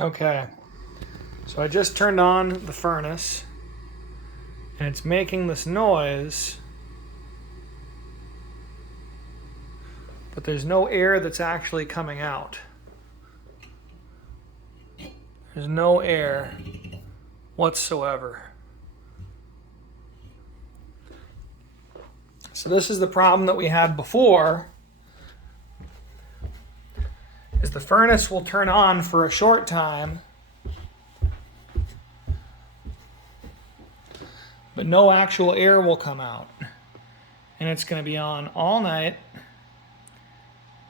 Okay, so I just turned on the furnace and it's making this noise, but there's no air that's actually coming out. There's no air whatsoever. So this is the problem that we had before, is the furnace will turn on for a short time, but no actual air will come out. And it's going to be on all night,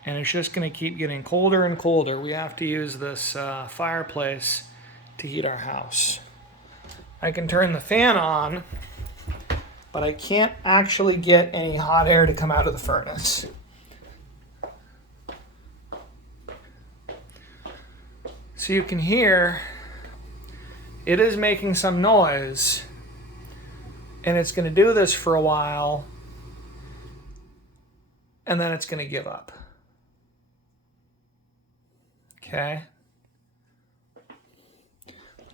and it's just going to keep getting colder and colder. We have to use this fireplace to heat our house. I can turn the fan on, but I can't actually get any hot air to come out of the furnace. So you can hear it is making some noise, and it's going to do this for a while, and then it's going to give up. Okay.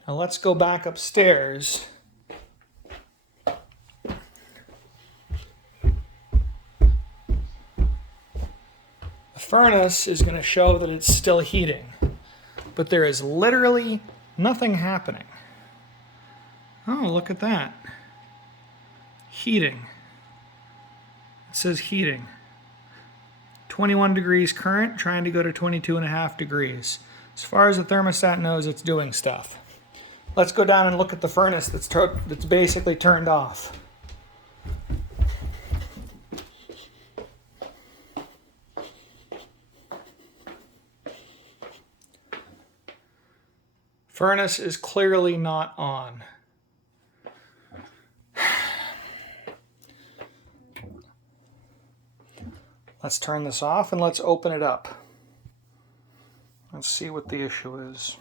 Now let's go back upstairs. The furnace is going to show that it's still heating, but there is literally nothing happening. Oh, look at that. Heating. It says heating. 21 degrees current, trying to go to 22.5 degrees. As far as the thermostat knows, it's doing stuff. Let's go down and look at the furnace that's basically turned off. Furnace is clearly not on. Let's turn this off and let's open it up. Let's see what the issue is.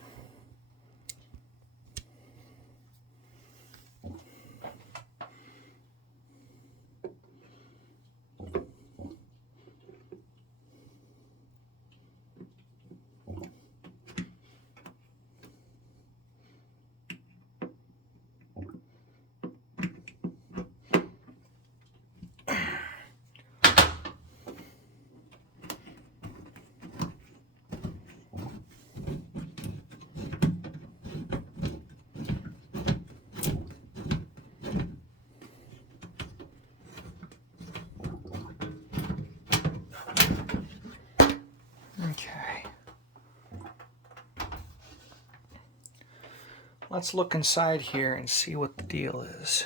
Okay. Let's look inside here and see what the deal is.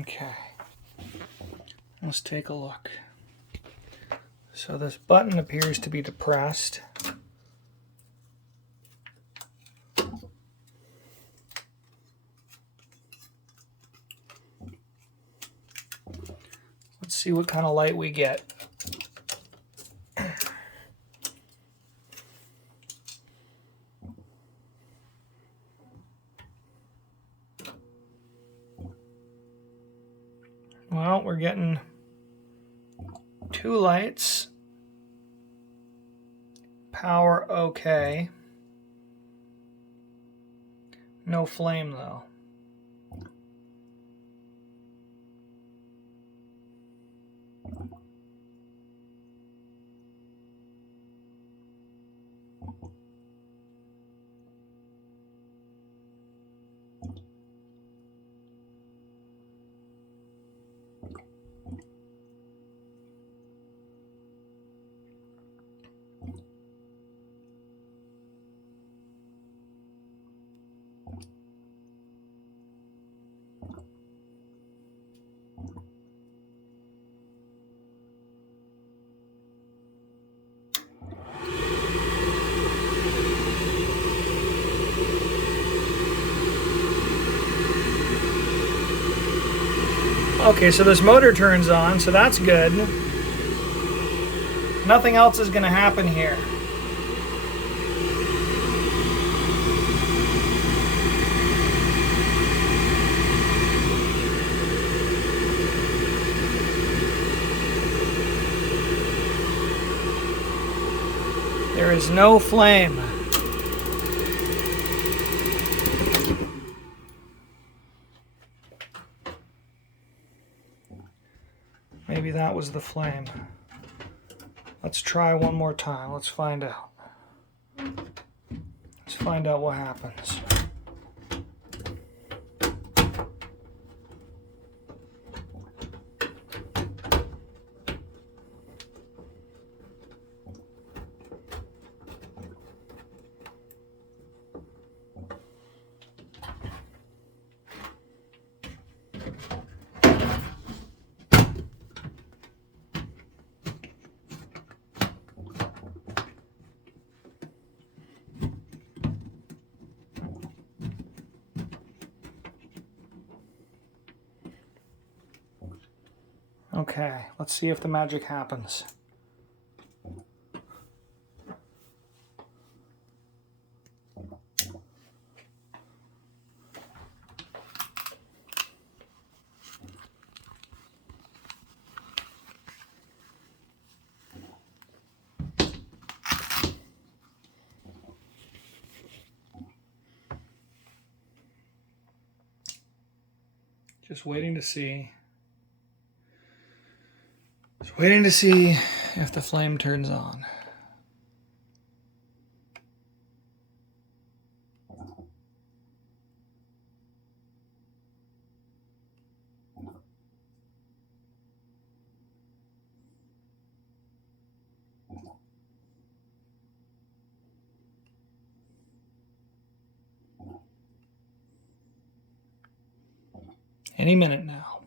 Okay, let's take a look. So this button appears to be depressed. Let's see what kind of light we get. Well, we're getting 2 lights. Power okay. No flame though. Okay, so this motor turns on, so that's good. Nothing else is going to happen here. There is no flame. Maybe that was the flame. Let's try one more time. Let's find out. Let's find out what happens. Okay, let's see if the magic happens. Just waiting to see. Just waiting to see if the flame turns on. Any minute now.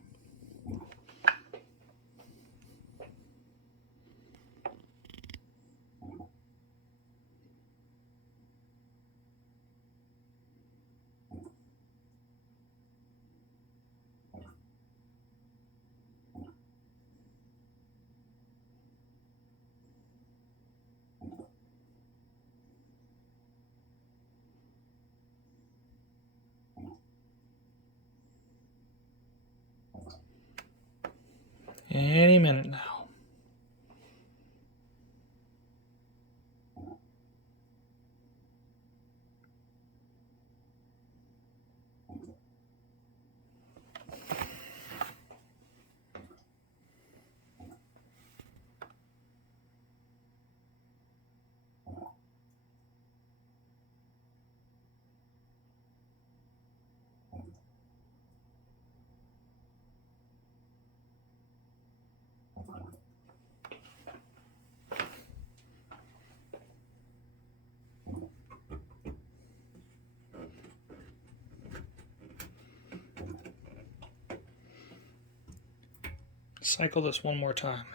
Any minute now. Cycle this one more time.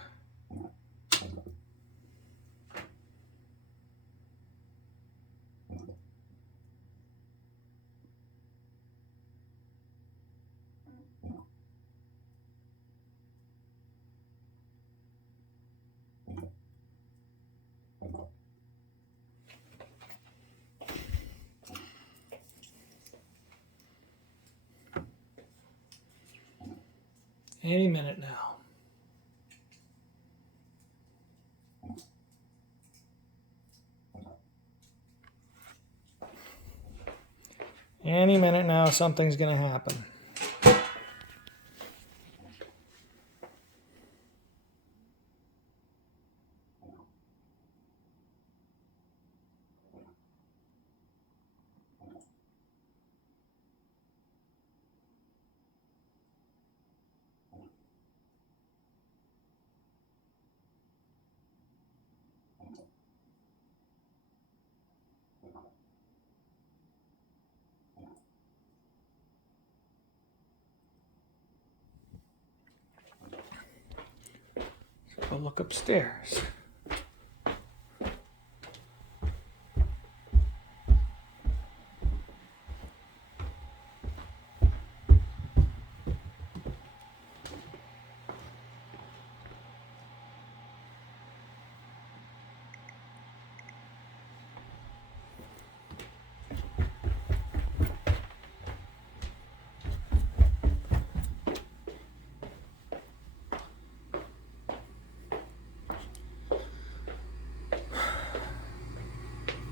Any minute now. Any minute now, something's going to happen. go look upstairs.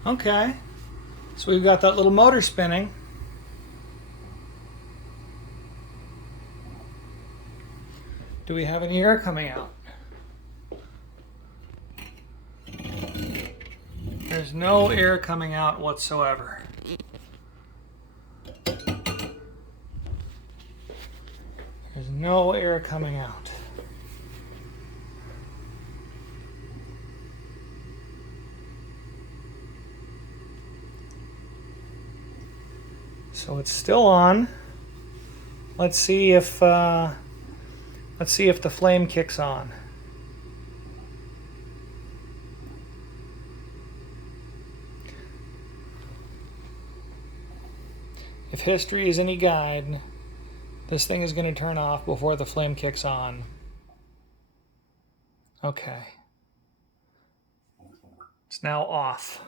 Okay, so we've got that little motor spinning. Do we have any air coming out? There's no air coming out whatsoever. There's no air coming out. So it's still on. Let's see if the flame kicks on. If history is any guide, this thing is going to turn off before the flame kicks on. Okay. It's now off.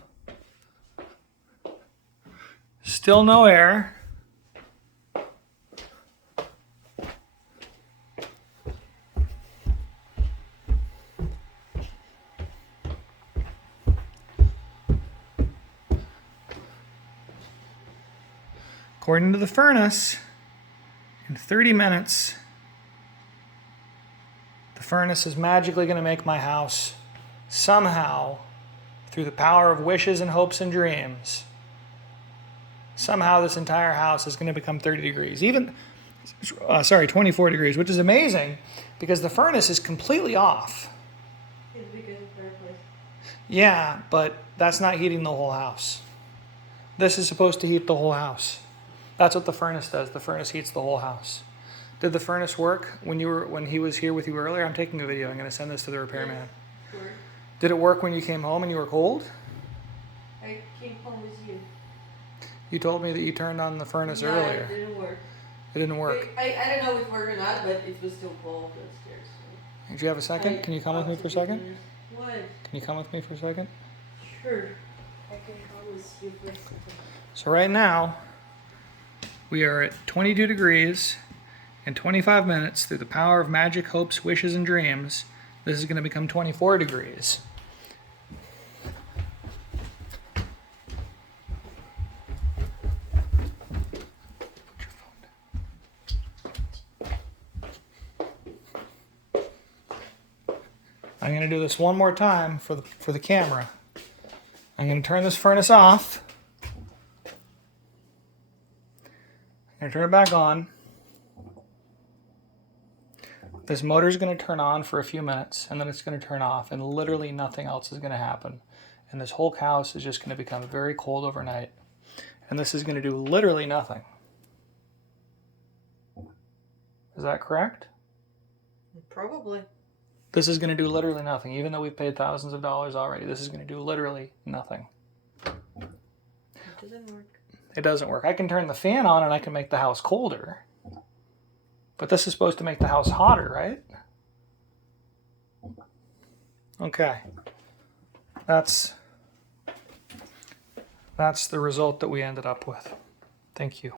Still no air. According to the furnace, in 30 minutes, the furnace is magically going to make my house somehow, through the power of wishes and hopes and dreams, somehow this entire house is going to become 30 degrees. 24 degrees, which is amazing because the furnace is completely off. It's because of fireplace. Yeah, but that's not heating the whole house. This is supposed to heat the whole house. That's what the furnace does. The furnace heats the whole house. Did the furnace work when he was here with you earlier? I'm taking a video. I'm going to send this to the repairman. Sure. Did it work when you came home and you were cold? I came home with you. You told me that you turned on the furnace earlier. It didn't work. It didn't work. I don't know if it worked or not, but it was still cold upstairs. So. Did you have a second? Can you come with me for a second? What? Can you come with me for a second? Sure. I can promise you for a second. So right now, we are at 22 degrees in 25 minutes. Through the power of magic, hopes, wishes, and dreams, this is going to become 24 degrees. I'm going to do this one more time for the camera. I'm going to turn this furnace off. I'm going to turn it back on. This motor is going to turn on for a few minutes, and then it's going to turn off, and literally nothing else is going to happen. And this whole house is just going to become very cold overnight. And this is going to do literally nothing. Is that correct? Probably. This is going to do literally nothing. Even though we've paid thousands of dollars already, this is going to do literally nothing. It doesn't work. It doesn't work. I can turn the fan on and I can make the house colder. But this is supposed to make the house hotter, right? Okay. That's the result that we ended up with. Thank you.